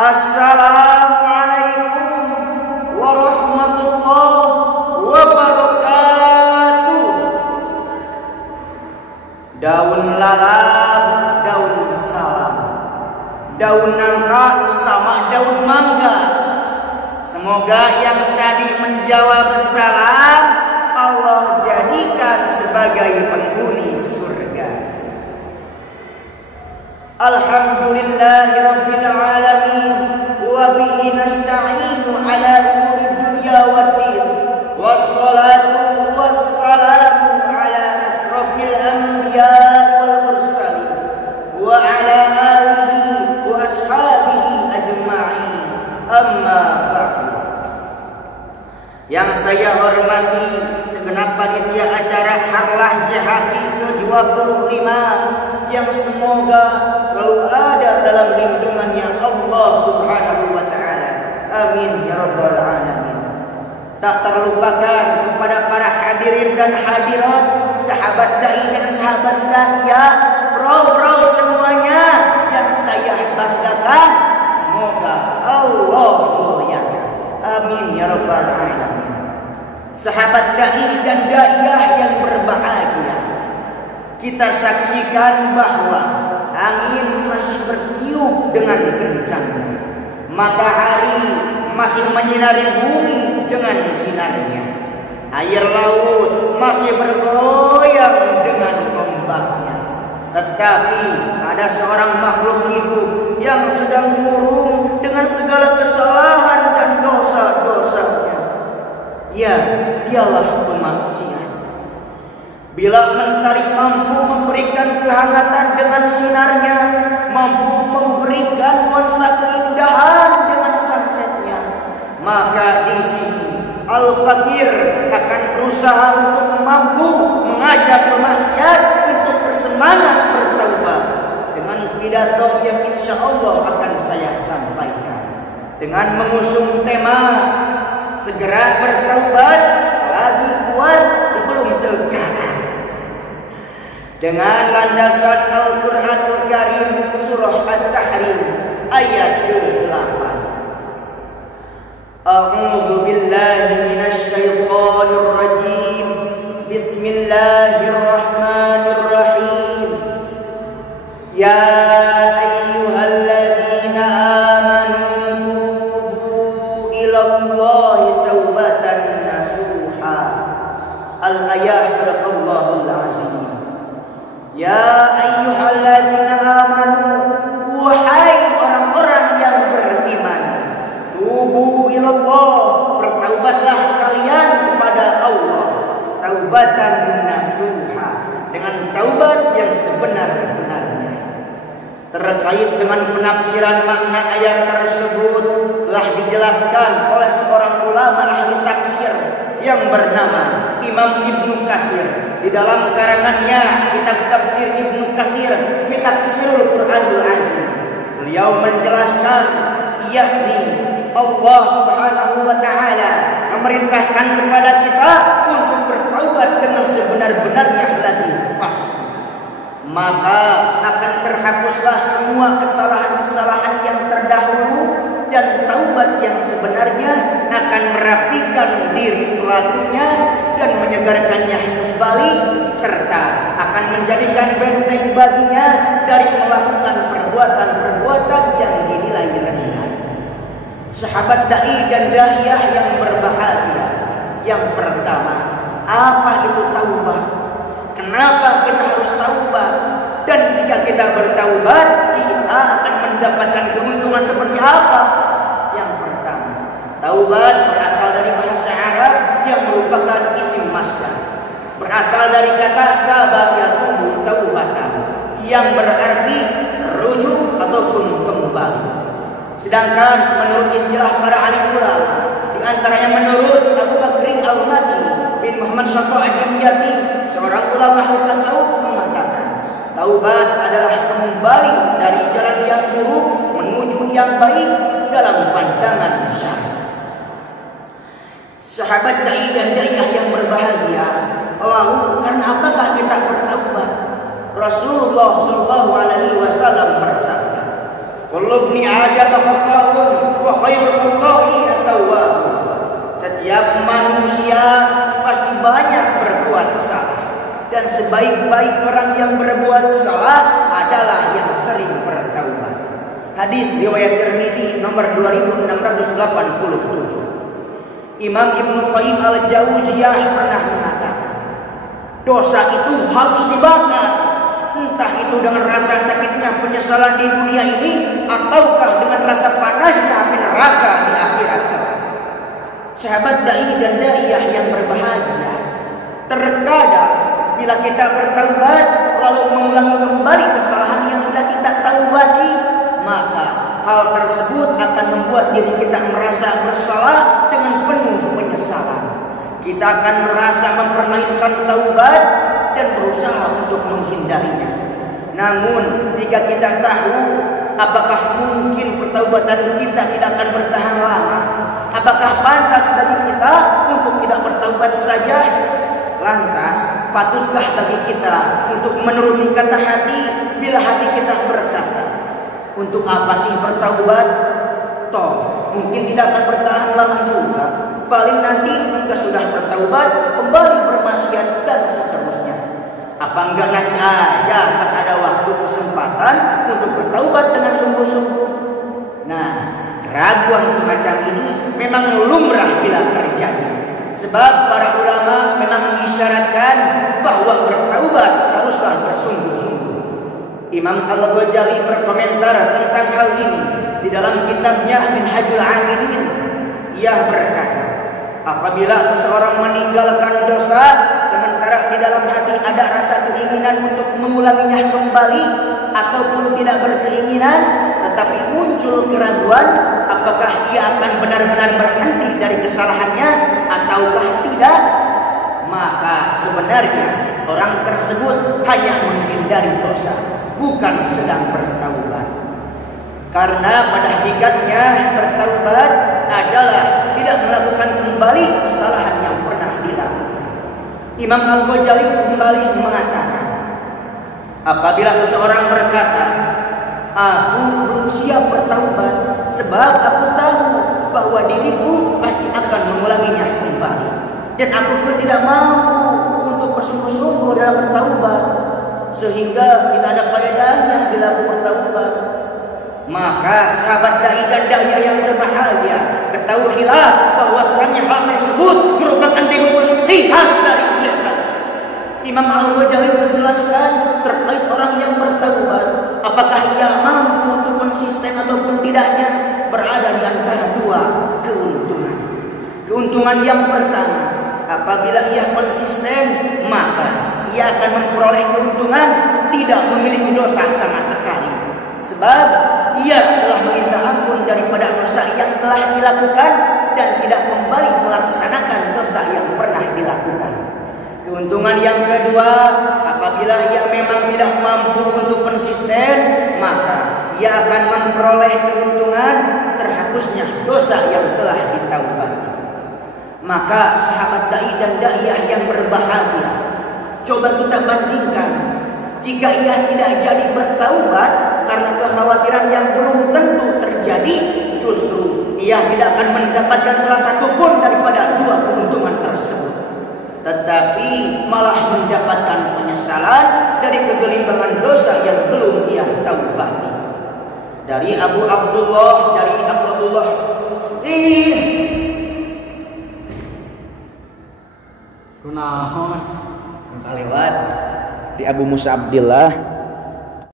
Assalamualaikum warahmatullahi wabarakatuh. Daun lalap, daun salam, daun nangka sama daun mangga. Semoga yang tadi menjawab salam Allah jadikan sebagai penghuni surga. Alhamdulillahirabbil alamin wa bihi nasta'inu ala umuri dunya waddin. Wassalatu wassalamu ala asrofil anbiya wal mursalin wa ala alihi wa ashabihi ajma'in. Amma ba'du. Yang saya hormati segenap panitia acara Harlah JHI ke-25 yang semoga selalu ada dalam lindungannya Allah Subhanahu wa taala. Amin ya rabbal alamin. Tak terlupakan kepada para hadirin dan hadirat, sahabat dai dan sahabat daya, bro semuanya yang saya banggakan, semoga Allah muliakan. Amin ya rabbal alamin. Sahabat dai dan daiyah yang berbahagia, kita saksikan bahwa angin masih bertiup dengan kencangnya, matahari masih menyinari bumi dengan sinarnya, air laut masih bergoyang dengan ombaknya. Tetapi ada seorang makhluk hidup yang sedang murung dengan segala kesalahan dan dosa-dosanya. Ya, dialah pemaksiat. Bila mentari mampu memberikan kehangatan dengan sinarnya, mampu memberikan nuansa keindahan dengan sunsetnya, maka di sini Al-Fakir akan berusaha untuk mampu mengajak pemaksiat untuk bersemangat bertaubat dengan pidato yang insya Allah akan saya sampaikan dengan mengusung tema segera bertaubat selagi kuat sebelum sekarang, dengan landasan Al-Quranul Karim surah At-Tahrim ayat ke-8. A'udzu billahi minasy syaithanir rajim. Bismillahirrahmanirrahim. Ya ayyuhalladzina amanu tubu ilallahi taubatan nasuha. Al-ayat surah Al-Azim. Ya ayyuhalladzina amanu, wahai orang-orang yang beriman, tubu ilallah, bertaubatlah kalian kepada Allah, taubatan nasuha, dengan taubat yang sebenar-benarnya. Terkait dengan penafsiran makna ayat tersebut telah dijelaskan oleh seorang ulama ahli tafsir yang bernama Imam Ibnu Katsir di dalam karangannya kitab tafsir Ibnu Katsir fi Tafsirul Qur'anul Azim. Beliau menjelaskan, yakni Allah Subhanahu wa taala memerintahkan kepada kita untuk bertaubat dengan sebenar-benarnya lagi pasti. Maka akan terhapuslah semua kesalahan-kesalahan yang terdahulu, dan taubat yang sebenarnya akan merapikan diri pelakunya dan menyegarkannya kembali, serta akan menjadikan benteng baginya dari melakukan perbuatan-perbuatan yang dinilai rendah. Sahabat dai dan daiyah yang berbahagia, yang pertama, apa itu taubat? Kenapa kita harus taubat? Dan jika kita bertaubat, kita akan mendapatkan keuntungan seperti apa? Yang pertama, taubat berasal dari bahasa Arab yang merupakan isim masdar, berasal dari kata taba yatubu taubatan, yang berarti rujuk ataupun kembali. Sedangkan menurut istilah para alim ulama, di antaranya menurut Abu Bakr Al-Maki bin Muhammad Syafa'id Ad-Dimyati, seorang ulama tasawuf, mengatakan taubat adalah kembali dari jalan yang buruk menuju yang baik dalam pandangan syar'i. Sahabat dai dan daiyah yang berbahagia, lalu karena apakah kita bertaubat? Rasulullah sallallahu alaihi wasallam bersabda, "Kullu ibni Adam khata'un khairul khata'ina tawwabun. Setiap manusia pasti banyak berbuat salah, dan sebaik-baik orang yang berbuat salah adalah yang sering bertaubat. Hadis riwayat Tirmidzi nomor 2687. Imam Ibnu Qayyim al-Jauziyah pernah mengatakan, dosa itu harus dibakar, entah itu dengan rasa sakitnya penyesalan di dunia ini ataukah dengan rasa panasnya api neraka di akhirat. Sahabat dai dan daiyah yang berbahagia, terkadang bila kita bertaubat lalu mengulangi kembali kesalahan yang sudah kita taubati, maka hal tersebut akan membuat diri kita merasa bersalah dengan penuh penyesalan. Kita akan merasa mempermainkan taubat dan berusaha untuk menghindarinya. Namun jika kita tahu apakah mungkin pertaubatan kita tidak akan bertahan lama, apakah pantas bagi kita untuk tidak bertaubat saja, lantas patutkah bagi kita untuk menuruti kata hati bila hati kita berkata, untuk apa sih bertaubat? Toh mungkin tidak akan bertahan lama juga. Paling nanti jika sudah bertaubat kembali bermaksiat dan seterusnya. Apa enggak nanti aja pas ada waktu kesempatan untuk bertaubat dengan sungguh-sungguh? Nah, keraguan semacam ini memang lumrah bila terjadi. Sebab para ulama memang mengisyaratkan bahwa bertaubat haruslah bersungguh-sungguh. Imam Al-Ghazali berkomentar tentang hal ini di dalam kitabnya Minhajul Amilin. Ia berkata, apabila seseorang meninggalkan dosa sementara di dalam hati ada rasa keinginan untuk mengulanginya kembali, ataupun tidak berkeinginan tetapi muncul keraguan apakah ia akan benar-benar berhenti dari kesalahannya ataukah tidak, maka sebenarnya orang tersebut hanya menghindari dosa, bukan sedang bertaubat. Karena pada hakikatnya bertaubat adalah tidak melakukan kembali kesalahan yang pernah dilakukan. Imam Al-Ghazali kembali mengatakan, apabila seseorang berkata, aku belum siap bertaubat sebab aku tahu bahwa diriku pasti akan mengulanginya kembali, dan aku pun tidak mampu untuk bersungguh-sungguh dalam bertaubat, sehingga tidak ada faedahnya bila aku bertaubat, maka sahabat dai dan daiyah yang berbahagia, ketahuilah bahwasanya hal tersebut merupakan tipu muslihat dari syaitan. Imam Al-Ghazali menjelaskan terkait orang yang bertaubat, apakah ia mampu untuk konsisten ataupun tidaknya, berada di antara dua keuntungan. Keuntungan yang pertama, apabila ia konsisten, maka ia akan memperoleh keuntungan tidak memiliki dosa sama sekali, sebab ia telah meminta ampun daripada dosa yang telah dilakukan dan tidak kembali melaksanakan dosa yang pernah dilakukan. Keuntungan yang kedua, apabila ia memang tidak mampu untuk konsisten, maka ia akan memperoleh keuntungan terhapusnya dosa yang telah ditaubati. Maka sahabat dai dan daiyah yang berbahagia, coba kita bandingkan, jika ia tidak jadi bertaubat karena kekhawatiran yang belum tentu terjadi, justru ia tidak akan mendapatkan salah satu pun daripada dua keuntungan tersebut, tetapi malah mendapatkan penyesalan dari kegelimpangan dosa yang belum ia taubati. Dari Abu Abdullah di Abu Musa Abdillah